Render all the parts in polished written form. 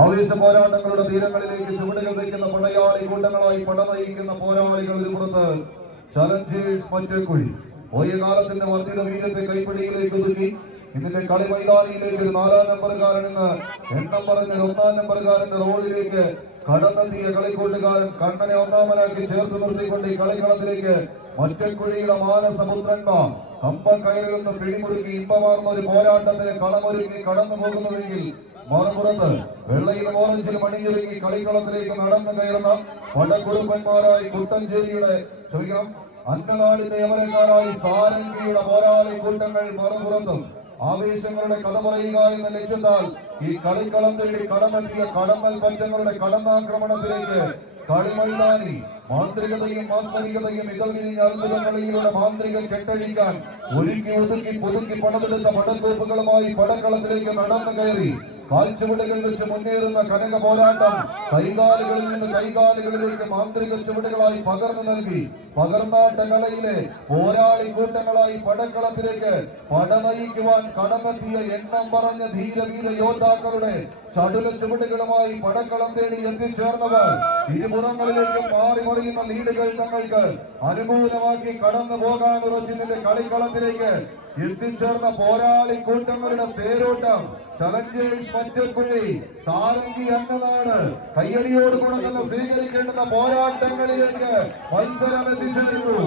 ആവേശ പോരാട്ടങ്ങളുടെ തീരങ്ങളിലേക്ക് ചുവടുകൾ വയ്ക്കുന്ന പടയാളി കൂട്ടങ്ങളായി പടനയിക്കുന്ന പോരാളികൾ പുറത്ത് ചലഞ്ചേഴ്സ് മറ്റേക്കുഴി പോയ കാലത്തിന്റെ വർദ്ധിത വീരത്തെ കൈപ്പിടിയിലേക്ക് ഒതുക്കി ഇതിന്റെ കളി മൈതാനിയിലേക്ക് ഒരു 4-ാം നമ്പറുകാരൻ എന്ന് എണ്ണം പറഞ്ഞ 1-ാം നമ്പറുകാരന്റെ റോഡിലേക്ക് കടന്നെത്തിയ കളിക്കൂട്ടുകാരൻ കണ്ണനെ ഒന്നാമനാക്കി ചേർത്ത് നിർത്തിക്കൊണ്ട് ഈ കളിക്കളത്തിലേക്ക് മറ്റക്കുഴിയുടെ മാനസമുദ്രന്മാർ കമ്പ കയറിൽ നിന്ന് പിടിമുറുക്കി ഇമ്പമാർന്ന ഒരു പോരാട്ടത്തിന് കളമൊരുക്കി കടന്നു പോകുന്നുവെങ്കിൽ മറുപുറത്ത് വെള്ളയിലും ഓറഞ്ചിലും അണിഞ്ഞൊരുക്കി കളിക്കളത്തിലേക്ക് നടന്നു കയറുന്ന പടക്കുറുപ്പന്മാരായി കുട്ടഞ്ചേരിയുടെ ചോദിക്കാം അന്നനാടിന്റെ യമനക്കാരായി സാരംഗിയുടെ പോരാളി കൂട്ടങ്ങൾ മറുപുറത്തും ആവേശങ്ങളുടെ കഥ പറയുക എന്ന ലക്ഷ്യത്താൽ ഈ കളിക്കളം തേടി കടമെത്തിയ കടമ്മൽ പറ്റങ്ങളുടെ കടന്നാക്രമണത്തിലേക്ക് കളിമൈതാനി മാന്ത്രികതയും മാസ്തരികതയും ഇതൽകിരിഞ്ഞ അത്ഭുത കളിയിലൂടെ മാന്ത്രികം കെട്ടഴിക്കാൻ ഒരുക്കി ഒതുക്കി പുതുക്കി പണതെടുത്ത പടത്തോപ്പുകളുമായി പടക്കളത്തിലേക്ക് നടന്നു കയറി കാൽച്ചുവടുകൾ വെച്ച് മുന്നേറുന്ന കനക പോരാട്ടം കൈകാലുകളിൽ നിന്ന് കൈകാലുകളിലേക്ക് മാന്ത്രിക ചുവടുകളായി പകർന്നു നൽകി പകർന്നാട്ട കളയിലെ പോരാളി കൂട്ടങ്ങളായി പടക്കളത്തിലേക്ക് പടനയിക്കുവാൻ കടന്നെത്തിയ എണ്ണം പറഞ്ഞ ധീരവീര യോദ്ധാക്കളുടെ ചടുല ചുവടുകളുമായി പടക്കളം തേടി എത്തിച്ചേർന്നവർ ഇരുപുറങ്ങളിലേക്കും മാറി മറിയുന്ന ലീഡുകൾ തങ്ങൾക്ക് അനുകൂലമാക്കി കടന്നു പോകാൻ ഉറച്ചിന്റെ കളിക്കളത്തിലേക്ക് എത്തിച്ചേർന്ന പോരാളി കൂട്ടങ്ങളുടെ തേരോട്ടം ചലഞ്ചേഴ്സ് മറ്റക്കുഴി സാരംഗി അന്നനാട് കയ്യടിയോടുകൂടെ തന്നെ സ്വീകരിക്കേണ്ടുന്ന പോരാട്ടങ്ങളിലേക്ക് മത്സരം എത്തിച്ചേരുന്നു.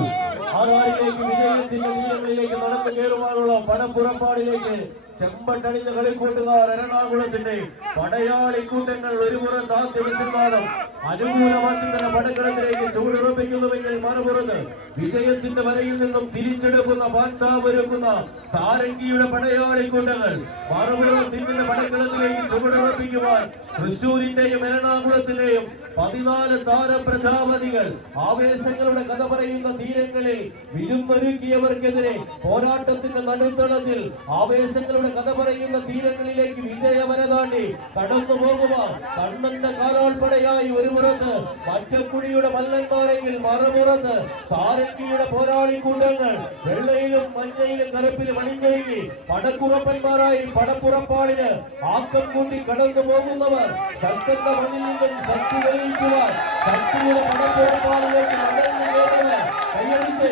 വിജയത്തിന്റെ തീരങ്ങളിലേക്ക് നടന്നു കയറുവാനുള്ള പണപ്പുറപ്പാടിലേക്ക് ചെമ്പട്ടണിഞ്ഞ കളിക്കൂട്ടുകാർ എറണാകുളത്തിന്റെ പടയാളി കൂട്ടങ്ങൾ ഒരു പുറത്ത് ആദ്യവിധാനം അനുകൂലമാക്കി തന്നെ പടക്കളത്തിലേക്ക് ചൂടുറപ്പിക്കുന്നുവെങ്കിൽ മറുപുറത്ത് വിജയത്തിന്റെ വരയിൽ നിന്നും തിരിച്ചെടുക്കുന്ന പാട്ടാവൊരുക്കുന്ന സാരംഗിയുടെ പടയാളി കൂട്ടങ്ങൾ മറുപുറത്തിന്റെ പടക്കളത്തിലേക്ക് ചുവടുറപ്പിക്കുവാൻ തൃശൂരിന്റെയും എറണാകുളത്തിന്റെയും 14 താരപ്രജാപതികൾ ആവേശങ്ങളുടെ കഥ പറയുന്ന തീരങ്ങളിൽ വിരുന്നൊരുക്കിയവർക്കെതിരെ പോരാട്ടത്തിന്റെ നടുത്തളത്തിൽ ആവേശങ്ങളുടെ കഥ പറയുന്ന തീരങ്ങളിലേക്ക് വിജയമന താണ്ടി കടന്നു പോകുവാൻ കണ്ണന്റെ കാലാൾപ്പടയായി ഒരു പുറത്ത് മറ്റക്കുഴിയുടെ മല്ലന്മാരെങ്കിൽ മറുപുറത്ത് സാരംഗിയുടെ പോരാളി കൂട്ടങ്ങൾ വെള്ളയിലും മഞ്ഞയിലും കറുപ്പിലും അണിഞ്ഞൊരുങ്ങി പടക്കുറപ്പന്മാരായി പടപ്പുറപ്പാടിന് ആക്കം കൂട്ടി കടന്നു പോകുന്നവർ ശക്തന്റെ മണ്ണിൽ നിന്നും ശക്തി തെളിയിക്കുവാൻ ശക്തിയുടെ പടപ്പുറപ്പാടിലേക്ക് നടന്നു കയറുക കൈയടിച്ച്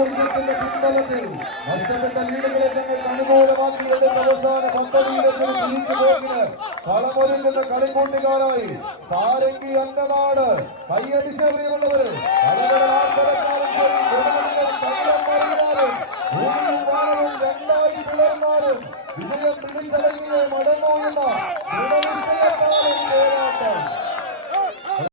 ഊർജത്തിന്റെ പിൻബലത്തിൽ നഷ്ടപ്പെട്ട ലീഡുകളെ തങ്ങൾക്ക് അനുകൂലമാക്കിയെടുത്ത അവസാന പദ്ധതിയിലേക്ക് തിരിച്ചു പോകിന് കളമൊരുക്കുന്ന കളിക്കൂട്ടുകാരായി സാരംഗി അന്നനാട് കൈയടിച്ച പ്രിയമുള്ളവര് ഭൂമിയും വാനവും രണ്ടായി പിളർന്നാലും വിജയം പിടിച്ചടങ്ങിയ മടങ്ങുന്ന